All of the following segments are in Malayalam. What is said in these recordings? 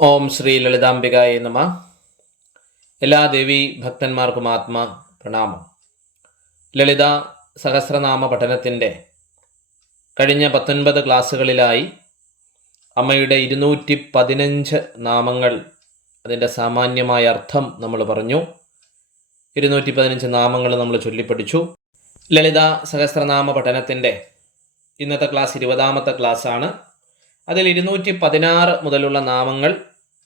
ഓം ശ്രീ ലളിതാംബികായ നമ. എല്ലാ ദേവി ഭക്തന്മാർക്കും ആത്മ പ്രണാമം. ലളിത സഹസ്രനാമ പഠനത്തിന്റെ കഴിഞ്ഞ പത്തൊൻപത് ക്ലാസ്സുകളിലായി അമ്മയുടെ ഇരുന്നൂറ്റി പതിനഞ്ച് നാമങ്ങൾ അതിന്റെ സാമാന്യമായ അർത്ഥം നമ്മൾ പറഞ്ഞു. ഇരുന്നൂറ്റി പതിനഞ്ച് നാമങ്ങൾ നമ്മൾ ചൊല്ലിപ്പഠിച്ചു. ലളിത സഹസ്രനാമ പഠനത്തിന്റെ ഇന്നത്തെ ക്ലാസ് ഇരുപതാമത്തെ ക്ലാസ്സാണ്. അതിൽ ഇരുന്നൂറ്റി പതിനാറ് മുതലുള്ള നാമങ്ങൾ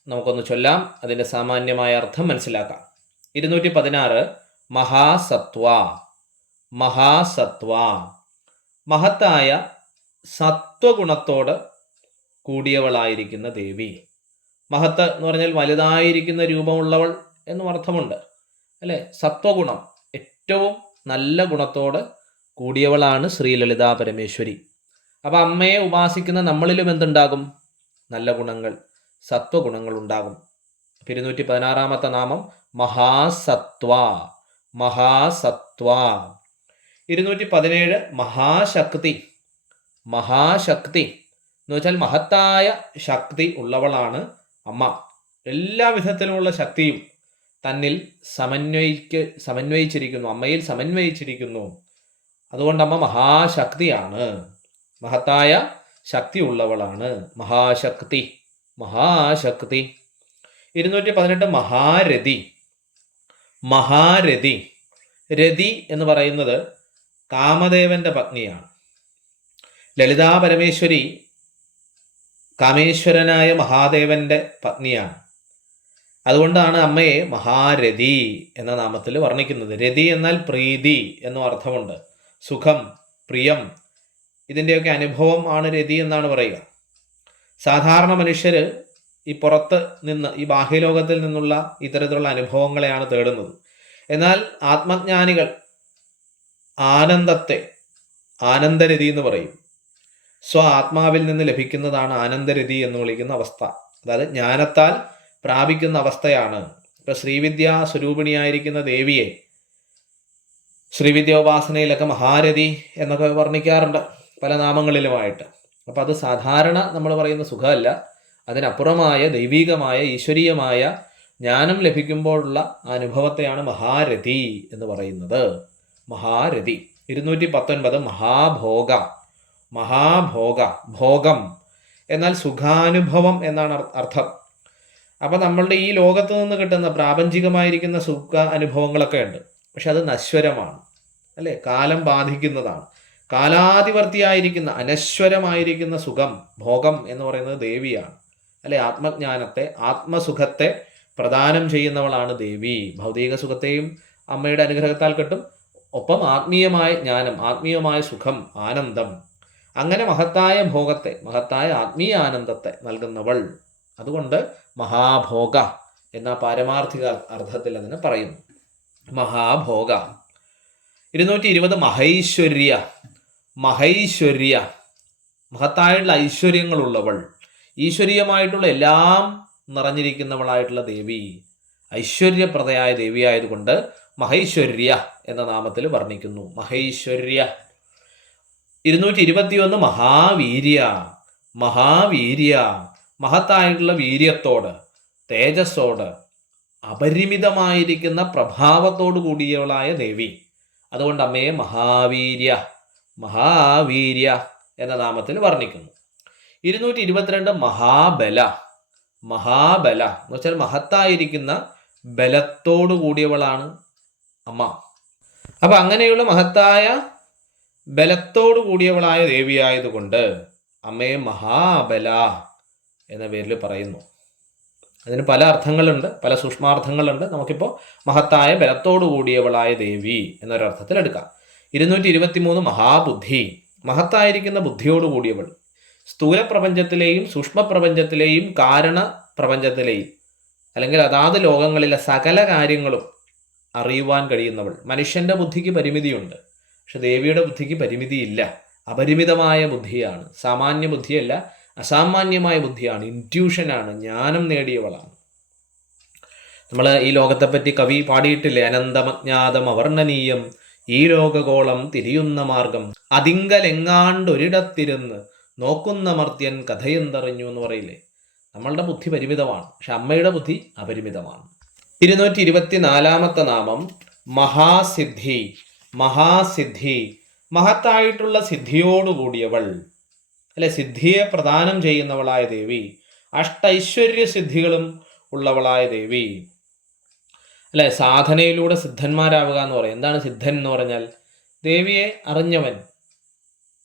നമുക്കൊന്ന് ചൊല്ലാം അതിന്റെ സാമാന്യമായ അർത്ഥം മനസ്സിലാക്കാം. ഇരുന്നൂറ്റി പതിനാറ് മഹാസത്വ. മഹാസത്വ. മഹത്തായ സത്വഗുണത്തോട് കൂടിയവളായിരിക്കുന്ന ദേവി. മഹത്ത് എന്ന് പറഞ്ഞാൽ വലുതായിരിക്കുന്ന രൂപമുള്ളവൾ എന്നും അർത്ഥമുണ്ട്. അല്ലേ? സത്വഗുണം ഏറ്റവും നല്ല ഗുണത്തോട് കൂടിയവളാണ് ശ്രീ ലളിതാ പരമേശ്വരി. അപ്പം അമ്മയെ ഉപാസിക്കുന്ന നമ്മളിലും എന്തുണ്ടാകും? നല്ല ഗുണങ്ങൾ. സത്വഗുണങ്ങൾ ഉണ്ടാകും ഇരുന്നൂറ്റി പതിനാറാമത്തെ നാമം മഹാസത്വ. മഹാസത്വ. ഇരുന്നൂറ്റി പതിനേഴ് മഹാശക്തി. മഹാശക്തി. എന്ന് വെച്ചാൽ മഹത്തായ ശക്തി ഉള്ളവളാണ് അമ്മ. എല്ലാ വിധത്തിലുമുള്ള ശക്തിയും തന്നിൽ സമന്വയിക്ക് സമന്വയിച്ചിരിക്കുന്നു അമ്മയിൽ സമന്വയിച്ചിരിക്കുന്നു. അതുകൊണ്ട് അമ്മ മഹാശക്തിയാണ്. മഹത്തായ ശക്തി ഉള്ളവളാണ്. മഹാശക്തി. മഹാശക്തി. ഇരുന്നൂറ്റി പതിനെട്ട് മഹാരഥി. മഹാരഥി. രതി എന്ന് പറയുന്നത് കാമദേവന്റെ പത്നിയാണ്. ലളിതാ പരമേശ്വരി കാമേശ്വരനായ മഹാദേവന്റെ പത്നിയാണ്. അതുകൊണ്ടാണ് അമ്മയെ മഹാരഥി എന്ന നാമത്തിൽ വർണിക്കുന്നത്. രതി എന്നാൽ പ്രീതി എന്നും അർത്ഥമുണ്ട്. സുഖം പ്രിയം ഇതിന്റെയൊക്കെ അനുഭവം ആണ് രതി എന്നാണ് പറയുക. സാധാരണ മനുഷ്യർ ഈ പുറത്ത് നിന്ന് ഈ ബാഹ്യലോകത്തിൽ നിന്നുള്ള ഇത്തരത്തിലുള്ള അനുഭവങ്ങളെയാണ് തേടുന്നത്. എന്നാൽ ആത്മജ്ഞാനികൾ ആനന്ദത്തെ ആനന്ദരതി എന്ന് പറയും. സ്വ ആത്മാവിൽ നിന്ന് ലഭിക്കുന്നതാണ് ആനന്ദരതി എന്ന് വിളിക്കുന്ന അവസ്ഥ. അതായത് ജ്ഞാനത്താൽ പ്രാപിക്കുന്ന അവസ്ഥയാണ്. ഇപ്പൊ ശ്രീവിദ്യ സ്വരൂപിണിയായിരിക്കുന്ന ദേവിയെ ശ്രീവിദ്യോപാസനയിലൊക്കെ മഹാരതി എന്നൊക്കെ വർണിക്കാറുണ്ട് പല നാമങ്ങളിലുമായിട്ട്. അപ്പം അത് സാധാരണ നമ്മൾ പറയുന്ന സുഖമല്ല. അതിനപ്പുറമായ ദൈവീകമായ ഈശ്വരീയമായ ജ്ഞാനം ലഭിക്കുമ്പോഴുള്ള അനുഭവത്തെയാണ് മഹാരഥി എന്ന് പറയുന്നത്. മഹാരഥി. ഇരുന്നൂറ്റി പത്തൊൻപത് മഹാഭോഗ. മഹാഭോഗ. ഭോഗം. എന്നാൽ സുഖാനുഭവം എന്നാണ് അർത്ഥം. അപ്പോൾ നമ്മളുടെ ഈ ലോകത്ത് നിന്ന് കിട്ടുന്ന പ്രാപഞ്ചികമായിരിക്കുന്ന സുഖ അനുഭവങ്ങളൊക്കെ ഉണ്ട്. പക്ഷെ അത് നശ്വരമാണ്. അല്ലേ? കാലം ബാധിക്കുന്നതാണ്. കാലാതിവർത്തിയായിരിക്കുന്ന അനശ്വരമായിരിക്കുന്ന സുഖം ഭോഗം എന്ന് പറയുന്നത് ദേവിയാണ്. അല്ലെ? ആത്മജ്ഞാനത്തെ ആത്മസുഖത്തെ പ്രദാനം ചെയ്യുന്നവളാണ് ദേവി. ഭൗതിക സുഖത്തെയും അമ്മയുടെ അനുഗ്രഹത്താൽ കിട്ടും. ഒപ്പം ആത്മീയമായ ജ്ഞാനം ആത്മീയമായ സുഖം ആനന്ദം. അങ്ങനെ മഹത്തായ ഭോഗത്തെ മഹത്തായ ആത്മീയ ആനന്ദത്തെ നൽകുന്നവൾ. അതുകൊണ്ട് മഹാഭോഗ എന്ന പാരമാർത്ഥിക അർത്ഥത്തിൽ അതിനെ പറയുന്നു. മഹാഭോഗ. ഇരുന്നൂറ്റി ഇരുപത് മഹൈശ്വര്യ. മഹൈശ്വര്യ മഹത്തായിട്ടുള്ള ഐശ്വര്യങ്ങളുള്ളവൾ ഈശ്വരീയമായിട്ടുള്ള എല്ലാം നിറഞ്ഞിരിക്കുന്നവളായിട്ടുള്ള ദേവി ഐശ്വര്യപ്രദയായ ദേവിയായതുകൊണ്ട് മഹൈശ്വര്യ എന്ന നാമത്തിൽ വർണിക്കുന്നു. മഹൈശ്വര്യ. ഇരുന്നൂറ്റി ഇരുപത്തിയൊന്ന് മഹാവീര്യ. മഹാവീര്യ. മഹത്തായിട്ടുള്ള വീര്യത്തോട് തേജസ്സോട് അപരിമിതമായിരിക്കുന്ന പ്രഭാവത്തോടു കൂടിയവളായ ദേവി. അതുകൊണ്ട് അമ്മയെ മഹാവീര്യ. മഹാവീര്യ എന്ന നാമത്തിൽ വർണിക്കുന്നു. ഇരുന്നൂറ്റി ഇരുപത്തിരണ്ട് മഹാബല മഹാബല എന്ന് വെച്ചാൽ മഹത്തായിരിക്കുന്ന ബലത്തോടു കൂടിയവളാണ് അമ്മ. അപ്പം അങ്ങനെയുള്ള മഹത്തായ ബലത്തോടു കൂടിയവളായ ദേവിയായതുകൊണ്ട് അമ്മയെ മഹാബല എന്ന പേരിൽ പറയുന്നു. അതിന് പല അർത്ഥങ്ങളുണ്ട് പല സൂക്ഷ്മാർത്ഥങ്ങളുണ്ട്. നമുക്കിപ്പോൾ മഹത്തായ ബലത്തോടു കൂടിയവളായ ദേവി എന്നൊരർത്ഥത്തിൽ എടുക്കാം. ഇരുന്നൂറ്റി ഇരുപത്തി മൂന്ന് മഹാബുദ്ധി. മഹത്തായിരിക്കുന്ന ബുദ്ധിയോട് കൂടിയവൾ സ്ഥൂല പ്രപഞ്ചത്തിലെയും സൂക്ഷ്മ പ്രപഞ്ചത്തിലെയും കാരണ പ്രപഞ്ചത്തിലെയും അല്ലെങ്കിൽ അതാത് ലോകങ്ങളിലെ സകല കാര്യങ്ങളും അറിയുവാൻ കഴിയുന്നവൾ. മനുഷ്യന്റെ ബുദ്ധിക്ക് പരിമിതിയുണ്ട്. പക്ഷെ ദേവിയുടെ ബുദ്ധിക്ക് പരിമിതിയില്ല. അപരിമിതമായ ബുദ്ധിയാണ്. സാമാന്യ ബുദ്ധിയല്ല അസാമാന്യമായ ബുദ്ധിയാണ്. ഇന്റ്യൂഷനാണ് ജ്ഞാനം നേടിയവളാണ്. നമ്മൾ ഈ ലോകത്തെപ്പറ്റി കവി പാടിയിട്ടില്ലേ? അനന്തമജ്ഞാതം അവർണനീയം ഈ ലോകഗോളം തിരിയുന്ന മാർഗം. അതിങ്കലെങ്ങാണ്ടൊരിടത്തിരുന്ന് നോക്കുന്ന മർത്യൻ കഥയെന്തറിഞ്ഞു എന്ന് പറയില്ലേ? നമ്മളുടെ ബുദ്ധി പരിമിതമാണ്. പക്ഷെ അമ്മയുടെ ബുദ്ധി അപരിമിതമാണ്. ഇരുന്നൂറ്റി ഇരുപത്തി നാലാമത്തെ നാമം മഹാസിദ്ധി. മഹാസിദ്ധി. മഹത്തായിട്ടുള്ള സിദ്ധിയോടുകൂടിയവൾ. അല്ലെ? സിദ്ധിയെ പ്രദാനം ചെയ്യുന്നവളായ ദേവി. അഷ്ടൈശ്വര്യ സിദ്ധികളും ഉള്ളവളായ ദേവി. അല്ലെ? സാധനയിലൂടെ സിദ്ധന്മാരാവുക എന്ന് പറയും. എന്താണ് സിദ്ധൻ എന്ന് പറഞ്ഞാൽ? ദേവിയെ അറിഞ്ഞവൻ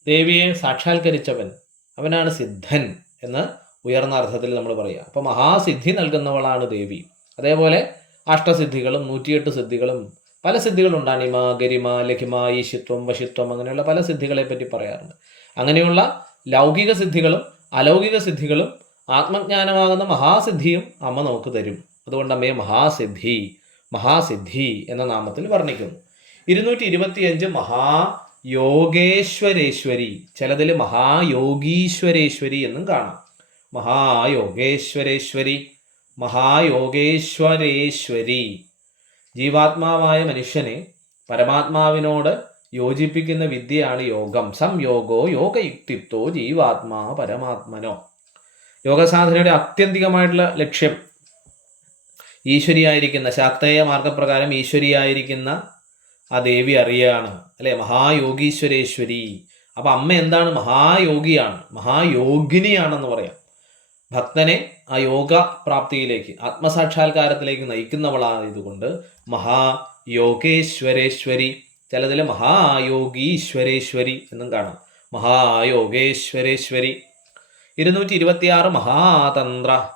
ദേവിയെ സാക്ഷാത്കരിച്ചവൻ അവനാണ് സിദ്ധൻ എന്ന് ഉയർന്ന അർത്ഥത്തിൽ നമ്മൾ പറയുക. അപ്പോൾ മഹാസിദ്ധി നൽകുന്നവളാണ് ദേവി. അതേപോലെ അഷ്ടസിദ്ധികളും നൂറ്റിയെട്ട് സിദ്ധികളും പല സിദ്ധികളുണ്ട്. അണിമ ഗരിമ ലഘിമ ഈശിത്വം വശിത്വം അങ്ങനെയുള്ള പല സിദ്ധികളെ പറ്റി പറയാറുണ്ട്. അങ്ങനെയുള്ള ലൗകിക സിദ്ധികളും അലൗകിക സിദ്ധികളും ആത്മജ്ഞാനമാകുന്ന മഹാസിദ്ധിയും അമ്മ നമുക്ക് തരും. അതുകൊണ്ട് അമ്മയെ മഹാസിദ്ധി. മഹാസിദ്ധി എന്ന നാമത്തിൽ വർണിക്കുന്നു. ഇരുന്നൂറ്റി ഇരുപത്തിയഞ്ച് മഹായോഗേശ്വരേശ്വരി. ചിലതിൽ മഹായോഗീശ്വരേശ്വരി എന്നും കാണാം. മഹായോഗേശ്വരേശ്വരി മഹായോഗേശ്വരേശ്വരി. ജീവാത്മാവായ മനുഷ്യനെ പരമാത്മാവിനോട് യോജിപ്പിക്കുന്ന വിദ്യയാണ് യോഗം. സംയോഗോ യോഗയുക്തിത്വോ ജീവാത്മാ പരമാത്മനോ. യോഗസാധനയുടെ ആത്യന്തികമായിട്ടുള്ള ലക്ഷ്യം ഈശ്വരിയായിരിക്കുന്ന ശാക്തേയ മാർഗപ്രകാരം ഈശ്വരിയായിരിക്കുന്ന ആ ദേവി അറിയാണ് അല്ലെ? മഹായോഗീശ്വരേശ്വരി. അപ്പൊ അമ്മ എന്താണ്? മഹായോഗിയാണ് മഹായോഗിനിയാണെന്ന് പറയാം. ഭക്തനെ ആ യോഗ പ്രാപ്തിയിലേക്ക് ആത്മസാക്ഷാത്കാരത്തിലേക്ക് നയിക്കുന്നവളായതുകൊണ്ട് മഹായോഗേശ്വരേശ്വരി. ചിലതിൽ മഹായോഗീശ്വരേശ്വരി എന്നും കാണാം. മഹായോഗേശ്വരേശ്വരി. ഇരുന്നൂറ്റി ഇരുപത്തിയാറ് മഹാതന്ത്ര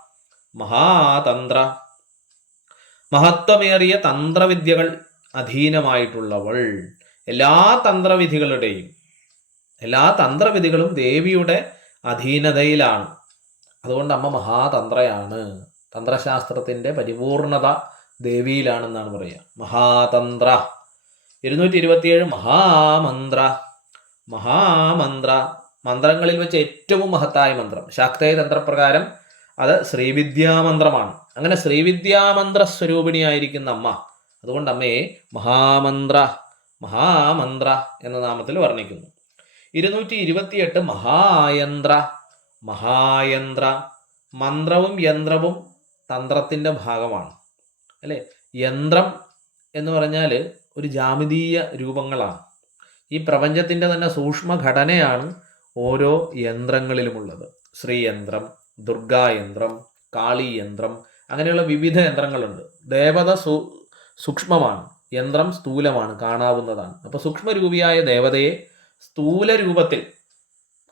മഹാതന്ത്ര. മഹത്വമേറിയ തന്ത്രവിദ്യകൾ അധീനമായിട്ടുള്ളവൾ. എല്ലാ തന്ത്രവിധികളുടെയും എല്ലാ തന്ത്രവിധികളും ദേവിയുടെ അധീനതയിലാണ്. അതുകൊണ്ട് അമ്മ മഹാതന്ത്രയാണ്. തന്ത്രശാസ്ത്രത്തിന്റെ പരിപൂർണത ദേവിയിലാണെന്നാണ് പറയുക. മഹാതന്ത്ര. ഇരുന്നൂറ്റി ഇരുപത്തിയേഴ് മഹാമന്ത്ര. മഹാമന്ത്ര. മന്ത്രങ്ങളിൽ വെച്ച് ഏറ്റവും മഹത്തായ മന്ത്രം. ശാക്തേയ തന്ത്രപ്രകാരം അത് ശ്രീവിദ്യാമന്ത്രമാണ്. അങ്ങനെ ശ്രീവിദ്യാമന്ത്ര സ്വരൂപിണിയായിരിക്കുന്ന അമ്മ. അതുകൊണ്ട് അമ്മയെ മഹാമന്ത്ര മഹാമന്ത്ര എന്ന നാമത്തിൽ വർണിക്കുന്നു. ഇരുന്നൂറ്റി ഇരുപത്തിയെട്ട് മഹായന്ത്ര മഹായന്ത്ര മന്ത്രവും യന്ത്രവും തന്ത്രത്തിന്റെ ഭാഗമാണ്. അല്ലേ? യന്ത്രം എന്ന് പറഞ്ഞാൽ ഒരു ജാമിതീയ രൂപങ്ങളാണ്. ഈ പ്രപഞ്ചത്തിന്റെ തന്നെ സൂക്ഷ്മ ഘടനയാണ് ഓരോ യന്ത്രങ്ങളിലുമുള്ളത്. ശ്രീയന്ത്രം ദുർഗായന്ത്രം കാളിയന്ത്രം അങ്ങനെയുള്ള വിവിധ യന്ത്രങ്ങളുണ്ട്. ദേവത സു സൂക്ഷ്മമാണ്. യന്ത്രം സ്ഥൂലമാണ് കാണാവുന്നതാണ്. അപ്പോൾ സൂക്ഷ്മരൂപിയായ ദേവതയെ സ്ഥൂല രൂപത്തിൽ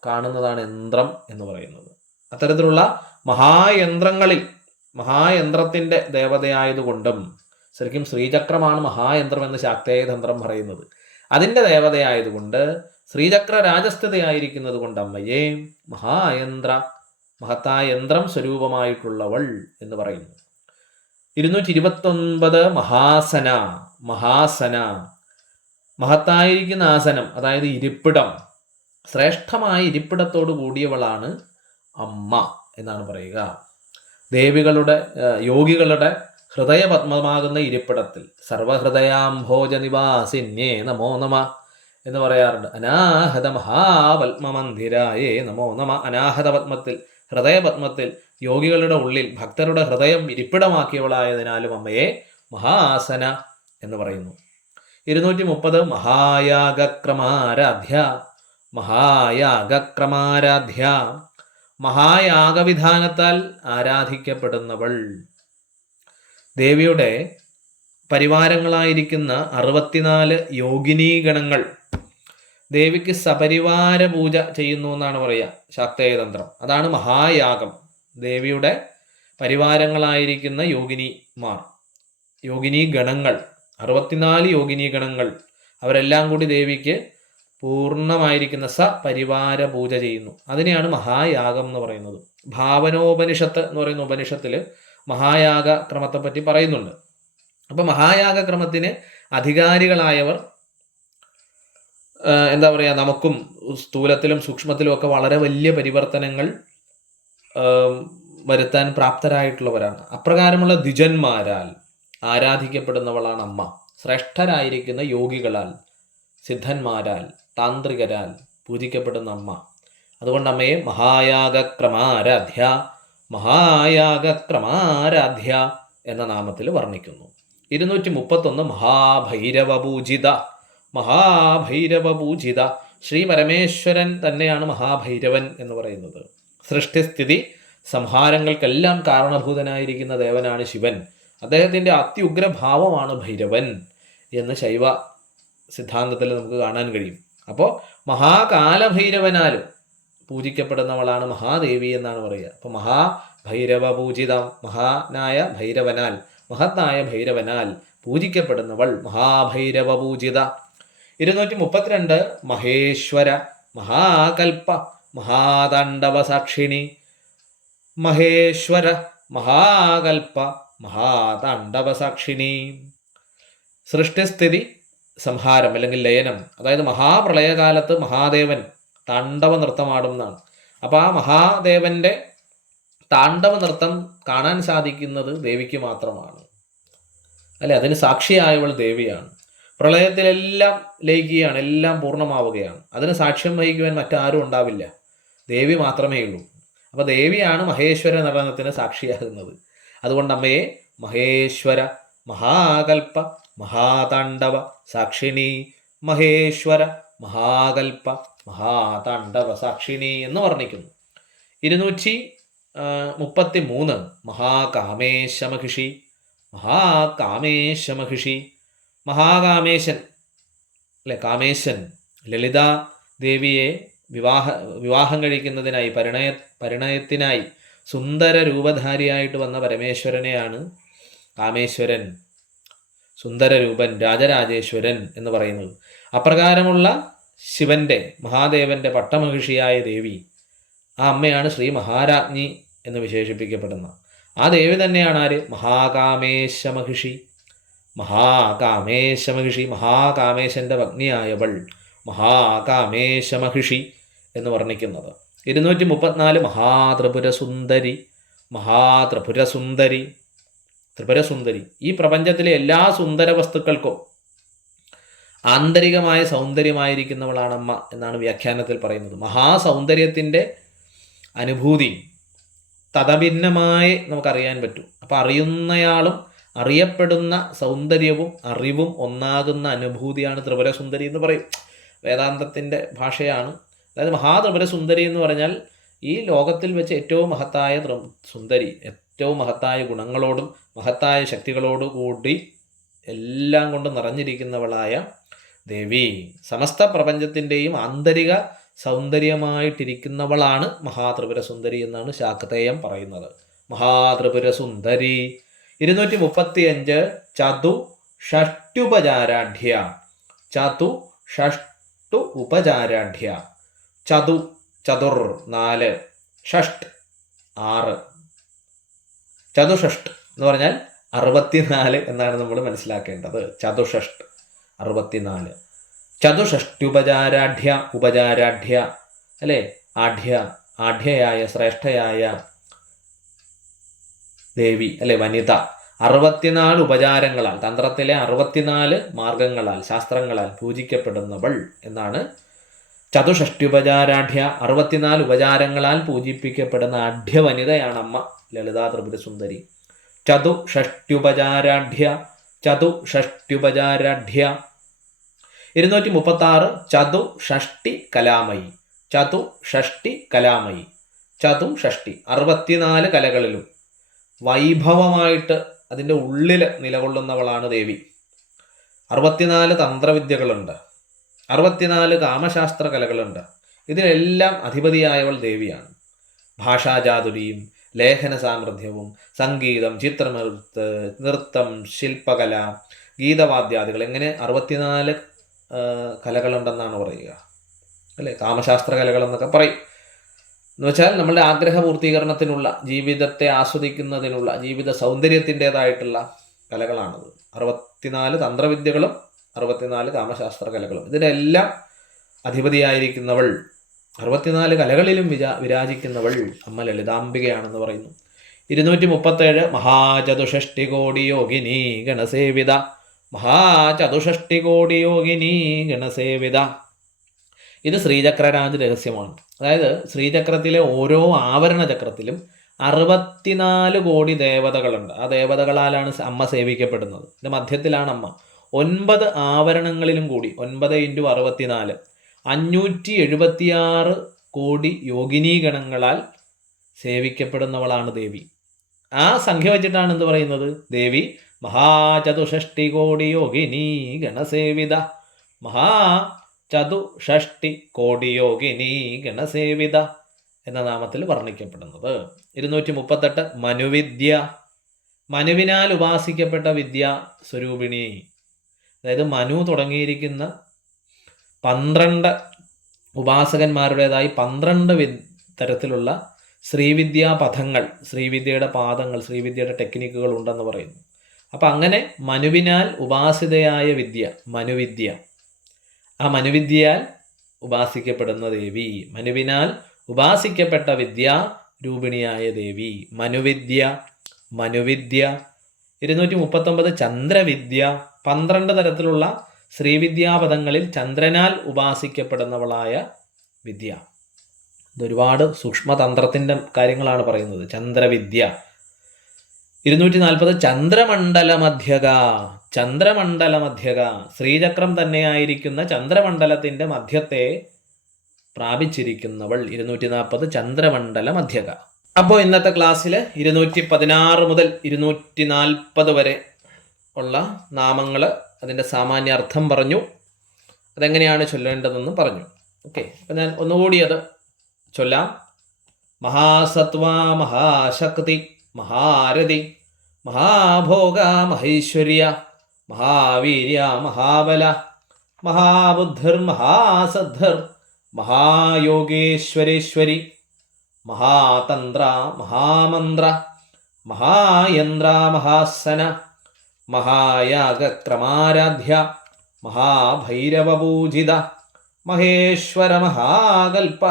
കാണുന്നതാണ് യന്ത്രം എന്ന് പറയുന്നത്. അത്തരത്തിലുള്ള മഹായന്ത്രങ്ങളിൽ മഹായന്ത്രത്തിന്റെ ദേവതയായതുകൊണ്ടും ശരിക്കും ശ്രീചക്രമാണ് മഹായന്ത്രം എന്ന് ശാക്തേയ തന്ത്രം പറയുന്നത്. അതിന്റെ ദേവതയായതുകൊണ്ട് ശ്രീചക്ര രാജസ്ഥിതയായിരിക്കുന്നത് കൊണ്ട് അമ്മയെ മഹായന്ത്ര മഹത്തായ യന്ത്രം സ്വരൂപമായിട്ടുള്ളവൾ എന്ന് പറയുന്നു. ഇരുന്നൂറ്റി ഇരുപത്തൊൻപത് മഹാസന മഹാസന. മഹത്തായിരിക്കുന്ന ആസനം അതായത് ഇരിപ്പിടം ശ്രേഷ്ഠമായ ഇരിപ്പിടത്തോട് കൂടിയവളാണ് അമ്മ എന്നാണ് പറയുക. ദേവികളുടെ യോഗികളുടെ ഹൃദയപത്മമാകുന്ന ഇരിപ്പിടത്തിൽ സർവഹൃദയാംഭോജ നിവാസിന്യേ നമോ നമ എന്ന് പറയാറുണ്ട്. അനാഹത മഹാപത്മമന്ദിരായേ നമോ നമ. അനാഹത പത്മത്തിൽ ഹൃദയപത്മത്തിൽ യോഗികളുടെ ഉള്ളിൽ ഭക്തരുടെ ഹൃദയം ഇരിപ്പിടമാക്കിയവളായതിനാലും അമ്മയെ മഹാസന എന്ന് പറയുന്നു. ഇരുന്നൂറ്റി മുപ്പത് മഹായാഗക്രമാരാധ്യ മഹായാഗക്രമാരാധ്യ മഹായാഗവിധാനത്താൽ ആരാധിക്കപ്പെടുന്നവൾ. ദേവിയുടെ പരിവാരങ്ങളായിരിക്കുന്ന അറുപത്തിനാല് യോഗിനീഗണങ്ങൾ ദേവിക്ക് സപരിവാര പൂജ ചെയ്യുന്നു എന്നാണ് പറയുക ശാക്തേയതന്ത്രം അതാണ് മഹായാഗം. ദേവിയുടെ പരിവാരങ്ങളായിരിക്കുന്ന യോഗിനിമാർ യോഗിനി ഗണങ്ങൾ അറുപത്തിനാല് യോഗിനി ഗണങ്ങൾ അവരെല്ലാം കൂടി ദേവിക്ക് പൂർണമായിരിക്കുന്ന സ പരിവാര പൂജ ചെയ്യുന്നു. അതിനെയാണ് മഹായാഗം എന്ന് പറയുന്നത്. ഭാവനോപനിഷത്ത് എന്ന് പറയുന്ന ഉപനിഷത്തിൽ മഹായാഗ ക്രമത്തെപ്പറ്റി പറയുന്നുണ്ട്. അപ്പം മഹായാഗ ക്രമത്തിന് അധികാരികളായവർ എന്താ പറയുക നമുക്കും സ്ഥൂലത്തിലും സൂക്ഷ്മത്തിലും ഒക്കെ വളരെ വലിയ പരിവർത്തനങ്ങൾ വരുത്താൻ പ്രാപ്തരായിട്ടുള്ളവരാണ്. അപ്രകാരമുള്ള ദ്വിജന്മാരാൽ ആരാധിക്കപ്പെടുന്നവളാണ് അമ്മ. ശ്രേഷ്ഠരായിരിക്കുന്ന യോഗികളാൽ സിദ്ധന്മാരാൽ താന്ത്രികരാൽ പൂജിക്കപ്പെടുന്ന അമ്മ. അതുകൊണ്ട് അമ്മയെ മഹായാഗക്രമാരാധ്യ മഹായാഗക്രമാരാധ്യ എന്ന നാമത്തിൽ വർണിക്കുന്നു. ഇരുന്നൂറ്റി മുപ്പത്തൊന്ന് മഹാഭൈരവപൂജിത. മഹാഭൈരവപൂജിത. ശ്രീ പരമേശ്വരൻ തന്നെയാണ് മഹാഭൈരവൻ എന്ന് പറയുന്നത്. സൃഷ്ടിസ്ഥിതി സംഹാരങ്ങൾക്കെല്ലാം കാരണഭൂതനായിരിക്കുന്ന ദേവനാണ് ശിവൻ. അദ്ദേഹത്തിന്റെ അത്യുഗ്രഭാവമാണ് ഭൈരവൻ എന്ന് ശൈവ സിദ്ധാന്തത്തിൽ നമുക്ക് കാണാൻ കഴിയും. അപ്പോൾ മഹാകാലഭൈരവനാലും പൂജിക്കപ്പെടുന്നവളാണ് മഹാദേവി എന്നാണ് പറയുക. അപ്പോൾ മഹാഭൈരവ പൂജിത മഹാനായ ഭൈരവനാൽ മഹത്തായ ഭൈരവനാൽ പൂജിക്കപ്പെടുന്നവൾ മഹാഭൈരവ പൂജിത ഇരുന്നൂറ്റി മുപ്പത്തിരണ്ട് മഹേശ്വര മഹാകൽപ്പ മഹാതാണ്ഡവ സാക്ഷിണി മഹേശ്വര മഹാകൽപ്പ മഹാതാണ്ഡവ സാക്ഷിണി സൃഷ്ടിസ്ഥിതി സംഹാരം അല്ലെങ്കിൽ ലയനം. അതായത് മഹാപ്രളയകാലത്ത് മഹാദേവൻ താണ്ഡവ നൃത്തമാടും എന്നാണ് അപ്പോൾ ആ മഹാദേവന്റെ താണ്ഡവ നൃത്തം കാണാൻ സാധിക്കുന്നത് ദേവിക്ക് മാത്രമാണ്. അല്ലെ? അതിന് സാക്ഷിയായവൾ ദേവിയാണ്. പ്രളയത്തിലെല്ലാം ലയിക്കുകയാണ് എല്ലാം പൂർണമാവുകയാണ്. അതിന് സാക്ഷ്യം വഹിക്കുവാൻ മറ്റാരും ഉണ്ടാവില്ല. ദേവി മാത്രമേ ഉള്ളൂ. അപ്പോൾ ദേവിയാണ് മഹേശ്വര നടനത്തിന് സാക്ഷിയാകുന്നത്. അതുകൊണ്ട് അമ്മയെ മഹേശ്വര മഹാകൽപ്പ മഹാതാണ്ഡവ സാക്ഷിണി. മഹേശ്വര മഹാകൽപ്പ മഹാതാണ്ഡവ സാക്ഷിണി എന്ന് വർണിക്കുന്നു. ഇരുന്നൂറ്റി മുപ്പത്തി മൂന്ന് മഹാകാമേശമഹിഷി മഹാകാമേശമഹിഷി മഹാകാമേശൻ അല്ലെ കാമേശൻ ലളിത ദേവിയെ വിവാഹ വിവാഹം കഴിക്കുന്നതിനായി പരിണയ പരിണയത്തിനായി സുന്ദര രൂപധാരിയായിട്ട് വന്ന പരമേശ്വരനെയാണ് കാമേശ്വരൻ സുന്ദരരൂപൻ രാജരാജേശ്വരൻ എന്ന് പറയുന്നത്. അപ്രകാരമുള്ള ശിവന്റെ മഹാദേവന്റെ പട്ടമഹിഷിയായ ദേവി ആ അമ്മയാണ് ശ്രീ മഹാരാജ്ഞി എന്ന് വിശേഷിപ്പിക്കപ്പെടുന്ന ആ ദേവി തന്നെയാണ് ആര്? മഹാകാമേശ മഹിഷി മഹാകാമേശ മഹിഷി മഹാകാമേശന്റെ ഭഗ്നിയായവൾ മഹാകാമേശ മഹിഷി എന്ന് വർണിക്കുന്നത്. ഇരുന്നൂറ്റി മുപ്പത്തിനാല് മഹാത്രിപുരസുന്ദരി മഹാത്രിപുരസുന്ദരി ത്രിപുരസുന്ദരി. ഈ പ്രപഞ്ചത്തിലെ എല്ലാ സുന്ദര വസ്തുക്കൾക്കും ആന്തരികമായ സൗന്ദര്യമായിരിക്കുന്നവളാണ് അമ്മ എന്നാണ് വ്യാഖ്യാനത്തിൽ പറയുന്നത്. മഹാസൗന്ദര്യത്തിന്റെ അനുഭൂതി തതഭിന്നമായി നമുക്കറിയാൻ പറ്റും. അപ്പോൾ അറിയുന്നയാളും അറിയപ്പെടുന്ന സൗന്ദര്യവും അറിവും ഒന്നാകുന്ന അനുഭൂതിയാണ് ത്രിപുരസുന്ദരി എന്ന് പറയും. വേദാന്തത്തിന്റെ ഭാഷയാണ്. അതായത് മഹാത്രിപുര സുന്ദരി എന്ന് പറഞ്ഞാൽ ഈ ലോകത്തിൽ വെച്ച് ഏറ്റവും മഹത്തായ സുന്ദരി ഏറ്റവും മഹത്തായ ഗുണങ്ങളോടും മഹത്തായ ശക്തികളോടും കൂടി എല്ലാം കൊണ്ട് നിറഞ്ഞിരിക്കുന്നവളായ ദേവി. സമസ്ത പ്രപഞ്ചത്തിന്റെയും ആന്തരിക സൗന്ദര്യമായിട്ടിരിക്കുന്നവളാണ് മഹാത്രിപുര സുന്ദരി എന്നാണ് ശാക്തേയം പറയുന്നത്. മഹാത്രിപുര സുന്ദരി ഇരുന്നൂറ്റി മുപ്പത്തി അഞ്ച് ചതു ഷഷ്ടുപചാരാഢ്യ. ചതു ഷഷ്ടു ഉപചാരാഢ്യ ചതു ചതുർ നാല്. ഷഷ്ട് ആറ്. ചതുഷഷ്ട് എന്ന് പറഞ്ഞാൽ അറുപത്തിനാല് എന്നാണ് നമ്മൾ മനസ്സിലാക്കേണ്ടത്. ചതുഷഷ്ട് അറുപത്തിനാല്. ചതുഷഷ്ട്യുപചാരാഢ്യ ഉപചാരാഢ്യ. അല്ലേ? ആഢ്യ ആഢ്യയായ ശ്രേഷ്ഠയായ ദേവി അല്ലെ വനിത. അറുപത്തിനാല് ഉപചാരങ്ങളാൽ തന്ത്രത്തിലെ അറുപത്തിനാല് മാർഗങ്ങളാൽ ശാസ്ത്രങ്ങളാൽ പൂജിക്കപ്പെടുന്നവൾ എന്നാണ് ചതുഷഷ്ട്യുപചാരാഢ്യ അറുപത്തിനാല് ഉപചാരങ്ങളാൽ പൂജിപ്പിക്കപ്പെടുന്ന അഢ്യ വനിതയാണ് അമ്മ ലളിതാ ത്രിപുര സുന്ദരി ചതു ഷഷ്ട്യുപചാരാഢ്യ ചതു ഷഷ്ട്യുപചാരാഢ്യ ഇരുന്നൂറ്റി മുപ്പത്തി ആറ് ചതു ഷഷ്ടി കലാമയി ചതുഷഷ്ടി കലാമയി ചതുഷഷ്ടി അറുപത്തിനാല് കലകളിലും വൈഭവമായിട്ട് അതിന്റെ ഉള്ളിൽ നിലകൊള്ളുന്നവളാണ് ദേവി. അറുപത്തിനാല് തന്ത്രവിദ്യകളുണ്ട്. അറുപത്തിനാല് കാമശാസ്ത്ര കലകളുണ്ട് ഇതിനെല്ലാം അധിപതിയായവൾ ദേവിയാണ്. ഭാഷാചാതുരിയും ലേഖന സാമർഥ്യവും സംഗീതം ചിത്രമെഴുത്ത് നൃത്തം ശില്പകല ഗീതവാദ്യാദികൾ എങ്ങനെ അറുപത്തിനാല് കലകളുണ്ടെന്നാണ് പറയുക. അല്ലേ? കാമശാസ്ത്ര കലകളെന്നൊക്കെ പറയും. എന്ന് വെച്ചാൽ നമ്മളുടെ ആഗ്രഹ പൂർത്തീകരണത്തിനുള്ള ജീവിതത്തെ ആസ്വദിക്കുന്നതിനുള്ള ജീവിത സൗന്ദര്യത്തിന്റെതായിട്ടുള്ള കലകളാണത്. അറുപത്തിനാല് തന്ത്രവിദ്യകളും അറുപത്തിനാല് കാമശാസ്ത്ര കലകളും. ഇതിനെല്ലാം അധിപതിയായിരിക്കുന്നവൾ അറുപത്തിനാല് കലകളിലും വിരാ വിരാജിക്കുന്നവൾ അമ്മ ലളിതാംബികയാണെന്ന് പറയുന്നു. ഇരുന്നൂറ്റി മുപ്പത്തേഴ് മഹാചതുഷ്ടി കോടി യോഗിനി ഗണസേവിത. മഹാചതുഷ്ടി കോടി യോഗിനി ഗണസേവിത. ഇത് ശ്രീചക്രരാജ് രഹസ്യമാണ്. അതായത് ശ്രീചക്രത്തിലെ ഓരോ ആവരണ ചക്രത്തിലും അറുപത്തിനാല് കോടി ദേവതകളുണ്ട്. ആ ദേവതകളാലാണ് അമ്മ സേവിക്കപ്പെടുന്നത്. ഇതിന്റെ മധ്യത്തിലാണ് അമ്മ. ഒൻപത് ആവരണങ്ങളിലും കൂടി ഒൻപത് ഇന്റു അറുപത്തിനാല് അഞ്ഞൂറ്റി എഴുപത്തിയാറ് കോടി യോഗിനീഗണങ്ങളാൽ സേവിക്കപ്പെടുന്നവളാണ് ദേവി. ആ സംഖ്യ വെച്ചിട്ടാണ് എന്ത് പറയുന്നത്? ദേവി മഹാചതുഷ്ടി കോടി യോഗിനീ ഗണസേവിത മഹാ ചതുഷഷ്ടി ഷഷ്ടി കോടിയോഗിനി ഗണസേവിത എന്ന നാമത്തിൽ വർണിക്കപ്പെടുന്നത്. ഇരുന്നൂറ്റി മുപ്പത്തെട്ട് മനുവിദ്യ. മനുവിനാൽ ഉപാസിക്കപ്പെട്ട വിദ്യ സ്വരൂപിണി. അതായത് മനു തുടങ്ങിയിരിക്കുന്ന പന്ത്രണ്ട് ഉപാസകന്മാരുടേതായി പന്ത്രണ്ട് വി തരത്തിലുള്ള ശ്രീവിദ്യാ പഥങ്ങൾ ശ്രീവിദ്യയുടെ പാദങ്ങൾ ശ്രീവിദ്യയുടെ ടെക്നിക്കുകൾ ഉണ്ടെന്ന് പറയുന്നു. അപ്പം അങ്ങനെ മനുവിനാൽ ഉപാസിതയായ വിദ്യ മനുവിദ്യ ആ മനുവിദ്യയാൽ ഉപാസിക്കപ്പെടുന്ന ദേവി. മനുവിനാൽ ഉപാസിക്കപ്പെട്ട വിദ്യ രൂപിണിയായ ദേവി. മനുവിദ്യ മനുവിദ്യ ഇരുന്നൂറ്റി മുപ്പത്തൊമ്പത് ചന്ദ്രവിദ്യ പന്ത്രണ്ട് തരത്തിലുള്ള ശ്രീവിദ്യാപദങ്ങളിൽ ചന്ദ്രനാൽ ഉപാസിക്കപ്പെടുന്നവളായ വിദ്യ. ഇതൊരുപാട് സൂക്ഷ്മതന്ത്രത്തിന്റെ കാര്യങ്ങളാണ് പറയുന്നത്. ചന്ദ്രവിദ്യ. ഇരുന്നൂറ്റി നാൽപ്പത് ചന്ദ്രമണ്ഡല മധ്യക ചന്ദ്രമണ്ഡല മധ്യക ശ്രീചക്രം തന്നെയായിരിക്കുന്ന ചന്ദ്രമണ്ഡലത്തിന്റെ മധ്യത്തെ പ്രാപിച്ചിരിക്കുന്നവൾ ഇരുന്നൂറ്റി നാൽപ്പത് ചന്ദ്രമണ്ഡല മധ്യക അപ്പോൾ ഇന്നത്തെ ക്ലാസ്സിൽ ഇരുന്നൂറ്റി പതിനാറ് മുതൽ ഇരുന്നൂറ്റി നാൽപ്പത് വരെ ഉള്ള നാമങ്ങൾ അതിന്റെ സാമാന്യ അർത്ഥം പറഞ്ഞു. അതെങ്ങനെയാണ് ചൊല്ലേണ്ടതെന്നും പറഞ്ഞു. ഓക്കെ അപ്പം ഞാൻ ഒന്നുകൂടി അത് ചൊല്ലാം. മഹാസത്വ മഹാശക്തി. മഹാരഥി മഹാഭോഗ മഹേശ്വര്യ മഹാവീര്യ മഹാബല മഹാബുദ്ധിർ മഹാസദ്ധർ മഹായോഗേശ്വരേശ്വരി മഹാതന്ത്ര മഹാമന്ത്ര മഹായന്ത്ര മഹാസന മഹായാഗക്രമാരാധ്യ മഹാഭൈരവപൂജിത മഹേശ്വര മഹാകൽപ്പ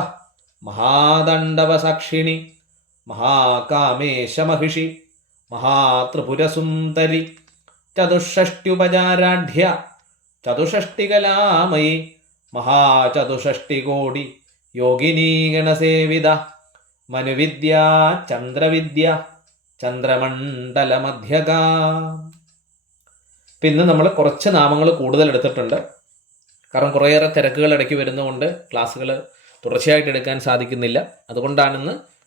മഹാദണ്ഡവസാക്ഷിണി മഹാകാമേശമഹിഷി മഹാത്രിപുരസുന്ദരി ചതുഷ്ഷ്ട്യുപചാരാഢ്യ ചതുഷ്ഷ്ടികലാമയി മഹാചതുഷ്ടികോടി യോഗിനീഗണസേവിത മനുവിദ്യ ചന്ദ്രവിദ്യ ചന്ദ്രമണ്ഡലമധ്യക. പിന്നെ നമ്മൾ കുറച്ച് നാമങ്ങൾ കൂടുതൽ എടുത്തിട്ടുണ്ട്. കാരണം കുറേയേറെ തിരക്കുകൾ ഇടയ്ക്ക് വരുന്നതുകൊണ്ട് ക്ലാസ്സുകൾ തുടർച്ചയായിട്ട് എടുക്കാൻ സാധിക്കുന്നില്ല. അതുകൊണ്ടാണിന്ന്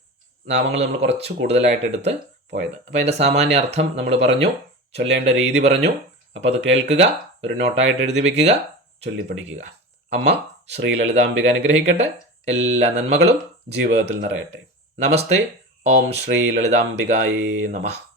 നാമങ്ങൾ നമ്മൾ കുറച്ച് കൂടുതലായിട്ട് എടുത്ത് പോയത്. അപ്പോൾ അതിന്റെ സാമാന്യ അർത്ഥം നമ്മൾ പറഞ്ഞു ചൊല്ലേണ്ട രീതി പറഞ്ഞു. അപ്പോൾ അത് കേൾക്കുക ഒരു നോട്ടായിട്ട് എഴുതി വെക്കുക ചൊല്ലിപ്പഠിക്കുക. അമ്മ ശ്രീ ലളിതാംബിക അനുഗ്രഹിക്കട്ടെ. എല്ലാ നന്മകളും ജീവിതത്തിൽ നിറയട്ടെ. നമസ്തേ. ഓം ശ്രീ ലളിതാംബികായേ നമഃ.